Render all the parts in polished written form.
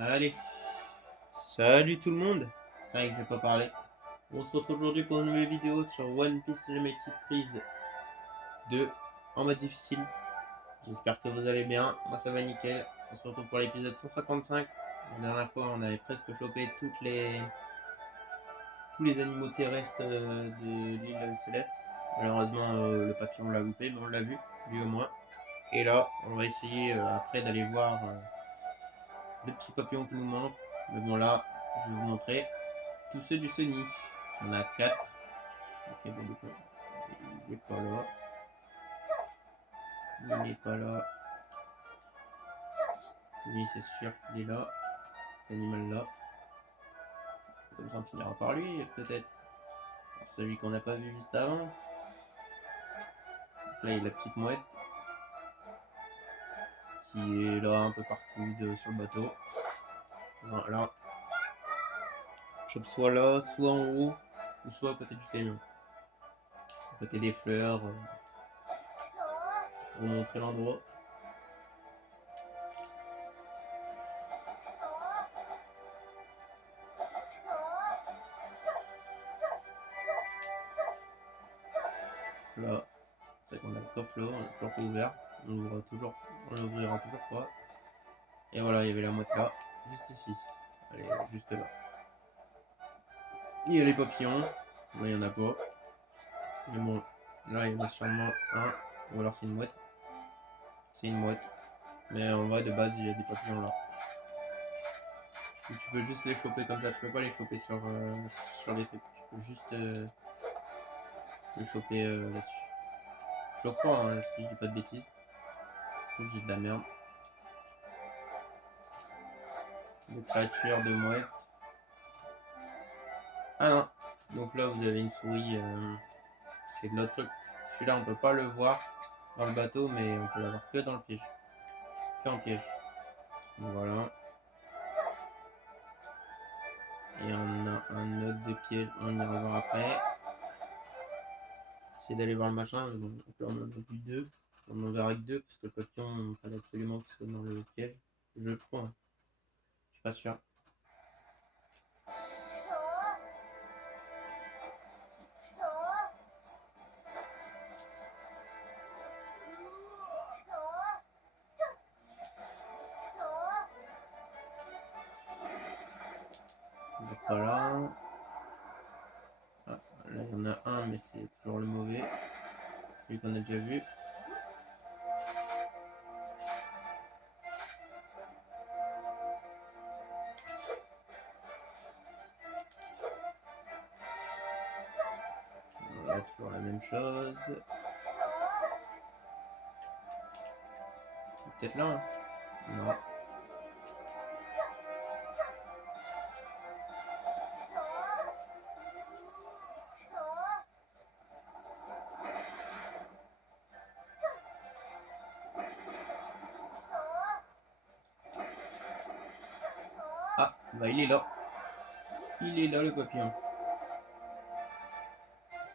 Allez, salut tout le monde. C'est vrai que je vais pas parler. On se retrouve aujourd'hui pour une nouvelle vidéo sur One Piece Limited Crise 2 en mode difficile. J'espère que vous allez bien. Moi ça va nickel. On se retrouve pour l'épisode 155. La dernière fois on avait presque chopé tous les animaux terrestres de l'île Céleste. Malheureusement le papillon l'a loupé, mais on l'a vu, lui au moins. Et là on va essayer après d'aller voir le petit papillon qui nous manque. Mais bon là je vais vous montrer tous ceux du Sony. On a 4. Ok, bon, d'accord. Il est pas là. Il n'est pas là. Lui, c'est sûr qu'il est là. Cet animal-là. Comme ça, on finira par lui, peut-être. Celui qu'on n'a pas vu juste avant. Donc là, il y a la petite mouette. Qui est là un peu partout sur le bateau. Voilà. Chope soit là, soit en haut, ou soit à côté du camion. À côté des fleurs. Pour vous montrer l'endroit. Là. C'est vrai qu'on a le coffre là, on l'a toujours pas ouvert. On l'ouvrira toujours pas. Et voilà, il y avait la mouette là, juste ici. Allez, juste là. Il y a les papillons. Là, il n'y en a pas. Mais bon, là, il y en a sûrement un. Ou alors c'est une mouette. C'est une mouette. Mais en vrai, de base, il y a des papillons là. Et tu peux juste les choper comme ça. Tu peux pas les choper sur les trucs. Tu peux juste les choper là-dessus. Je crois, hein, si je dis pas de bêtises. Sauf que j'ai de la merde. Des créatures de mouettes. Ah non. Donc là, vous avez une souris. C'est de l'autre truc. Celui-là, on peut pas le voir dans le bateau, mais on peut l'avoir que dans le piège. Que en piège. Donc voilà. Et on a un autre de piège, on ira voir après. J'essaie d'aller voir le machin, mais bon, là on en a vu deux. On en verra que deux, parce que le papillon, il fallait absolument qu'il soit dans le piège. Je crois, hein. Je suis pas sûr. Il est pas là. Ah, là il y en a un, mais c'est toujours le mauvais. Celui qu'on a déjà vu. Voilà, toujours la même chose. Peut-être là, hein. Non. Ah, bah il est là. Il est là le papillon.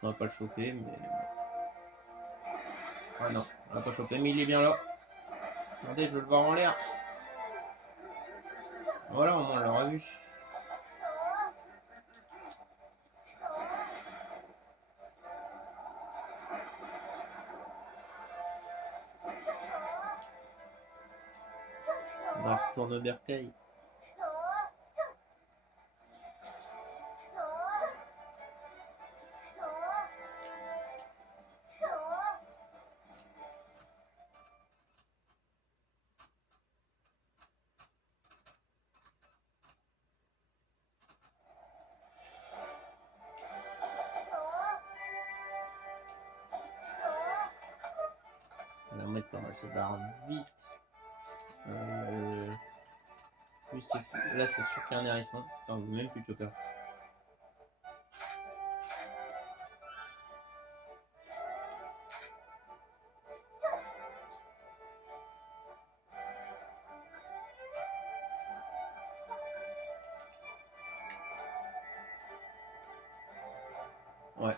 On va pas le choper, mais... Ah non, on va pas choper, mais il est bien là. Attendez, je veux le voir en l'air. Voilà, au moins on l'aura vu. On va retourner au bercail. La mouette, elle se barre vite. Plus là, c'est sûr qu'il y a un hérisson. Enfin, même plus de chopper. Ouais.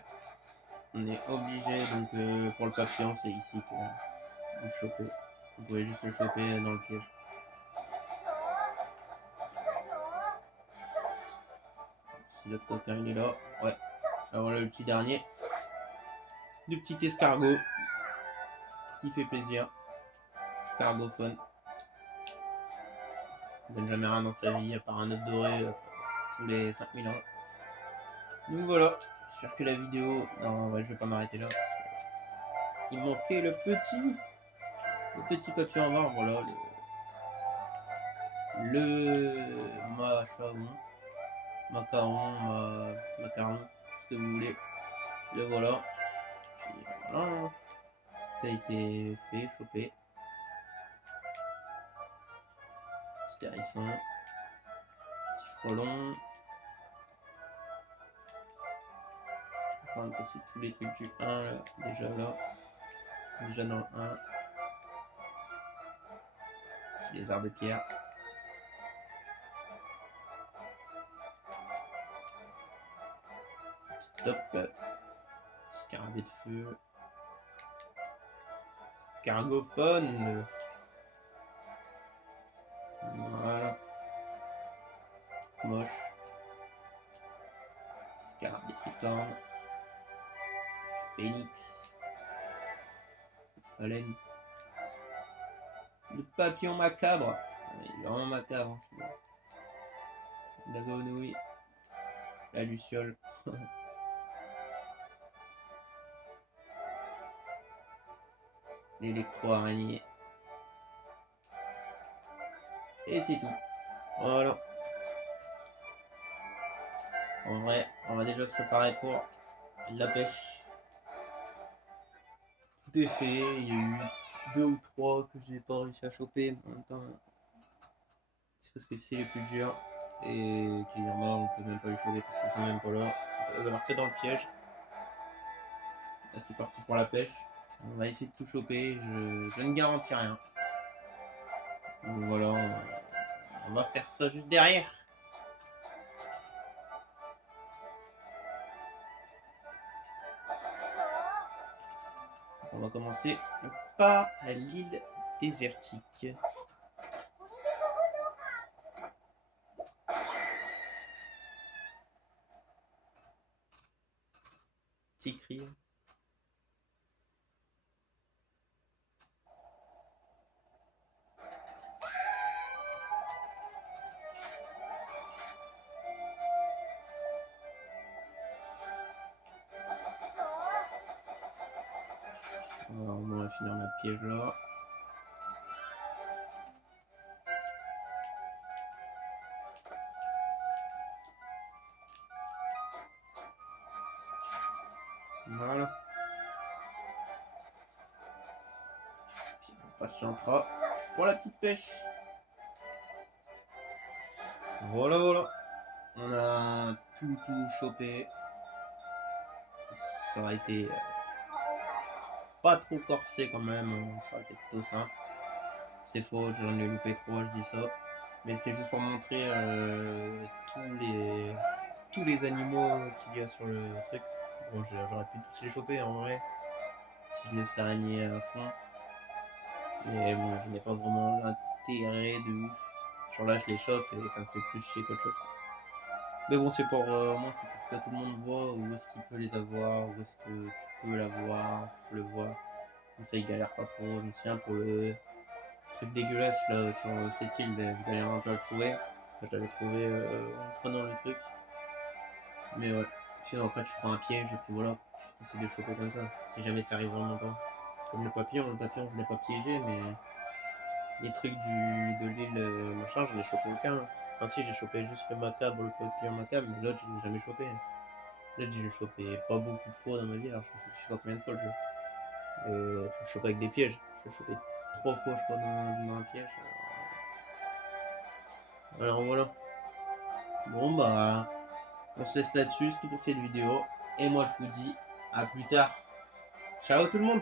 On est obligé, donc pour le papillon, c'est ici que vous le chopez. Vous pouvez juste le choper dans le piège. si l'autre copain il est là. Ouais. Alors voilà le petit dernier. Le petit escargot. Qui fait plaisir. Escargophone. Il donne jamais rien dans sa vie à part un œuf doré tous les 5000 ans. Donc voilà. J'espère que la vidéo... Non, ouais, je vais pas m'arrêter là. Il manquait le petit papillon noir. Voilà. Le macaron, ce que vous voulez. Le voilà. Puis voilà. Tout a été fait, chopé. Petit hérisson. Petit frelon. On va passer tous les trucs du 1 là. Déjà dans le 1. Petit lézard de pierre. Petit top. Scarabée de feu. Scargophone. Voilà. Moche. Scarabée de tricorne. Phénix. Phalène. Le papillon macabre. Il est vraiment macabre. Hein, la grenouille. La luciole. L'électro-araignée. Et c'est tout. Voilà. En vrai, on va déjà se préparer pour la pêche. Tout est fait. Il y a eu 2 ou 3 que j'ai pas réussi à choper. En même temps, c'est parce que c'est les plus durs. Et qu'il y en a, on peut même pas les choper parce qu'ils sont même pas là. On va leur faire dans le piège. Là, c'est parti pour la pêche. On va essayer de tout choper. Je ne garantis rien. Donc voilà, on va faire ça juste derrière. On va commencer par l'île désertique. Petit cri. Alors, on va finir notre piège là. Voilà. Puis on patientera pour la petite pêche. Voilà, voilà. On a tout chopé. Ça aurait été pas trop corsé quand même. Ça aurait été plutôt simple. C'est faux, j'en ai loupé 3, je dis ça. Mais c'était juste pour montrer tous les animaux qu'il y a sur le truc. Bon, j'aurais pu tous les choper en vrai. Si je laisse l'araignée à fond. Mais bon, je n'ai pas vraiment l'intérêt de ouf. Genre là, je les chope et ça me fait plus chier qu'autre chose. Mais bon, c'est pour moi, c'est pour que tout le monde voit où est-ce qu'il peut les avoir, où est-ce que tu peux l'avoir, tu peux le voir. Comme ça, il galère pas trop. Je me souviens pour le truc dégueulasse là sur cette île, je galère un peu à le trouver. Enfin, je l'avais trouvé en prenant le truc. Mais ouais. Sinon, après, tu prends un piège et puis voilà. Tu essaies de le choper comme ça. Si jamais tu arrives vraiment pas. Comme le papillon, je l'ai pas piégé, mais les trucs de l'île machin, je n'ai chopé aucun. Enfin, si, j'ai chopé juste le macabre, le papillon macabre, mais l'autre, je l'ai jamais chopé. L'autre, j'ai chopé pas beaucoup de fois dans ma vie, alors je sais pas combien de fois le jeu. Et tu le chopes avec des pièges. Je l'ai chopé 3 fois, je crois, dans un piège. Alors voilà. Bon, bah, on se laisse là-dessus, c'est tout pour cette vidéo. Et moi, je vous dis à plus tard. Ciao tout le monde!